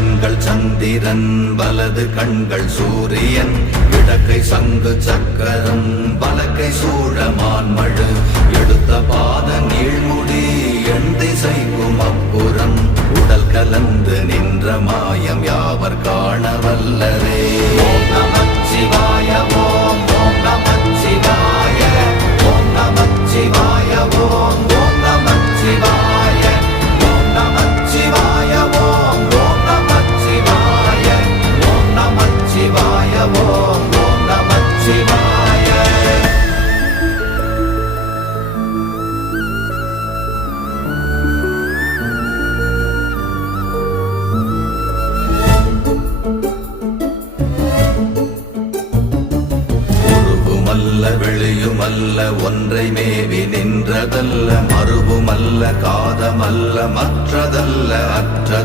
கண்கள் சந்திரன் வலது கண்கள் சூரியன் இடக்கை சங்கு சக்கரம் வலக்கை சூழமான் மழு எடுத்த பாத நீழ்முடி எண் திசைக்கும் அப்புறம் உடல் கலந்து நின்ற மாயம் யாவர் காண வல்லரே. ஓம் நமச்சிவாய ஓம் ஓம் நமச்சிவாய ஓம் நமச்சிவாய ஓம் ஓம் நமச்சிவாய ஓம் நமச்சிவாய ஓம் ஓம் நமச்சிவாய ஓம் நமச்சிவாய ஓம் ஓம் நமச்சிவாய. வெளியுமல்ல ஒன்றை மேவி நின்றதல்ல மறுவுமல்ல காதமல்ல மற்றதல்ல அற்றதல்ல